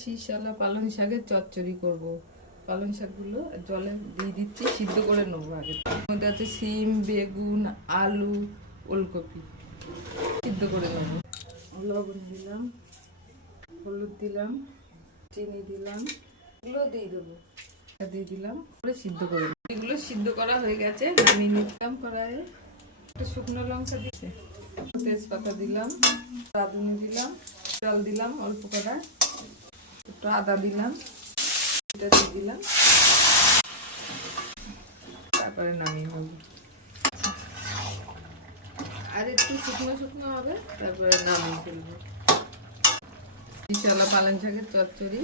শীষওয়ালা পালং শাকের চচ্চড়ি করব। পালং শাকগুলো জলে দিয়ে দিচ্ছি, সিদ্ধ করে নেবো আগে। মধ্যে আছে সিম, বেগুন, আলু, ওলকপি, সিদ্ধ করে নেবো। লবণ দিলাম, হলুদ দিলাম, চিনি দিলাম, এগুলো দিয়ে দেবো, দিয়ে দিলাম করে সিদ্ধ করে। এগুলো সিদ্ধ করা হয়ে গেছে, নামিয়ে নিলাম কড়াইয়ে। শুকনো লঙ্কা দিচ্ছে, তেজপাতা দিলাম, রাঁধুনি দিলাম, চাল দিলাম অল্প কটা, একটু আদা দিলাম, এটা দিয়ে দিলাম, তারপরে নামিয়ে নেব। আর একটু শুকনো শুকনো হবে, তারপরে নামিয়ে ফেলবো। শীষওয়ালা পালং শাকের চচ্চড়ি।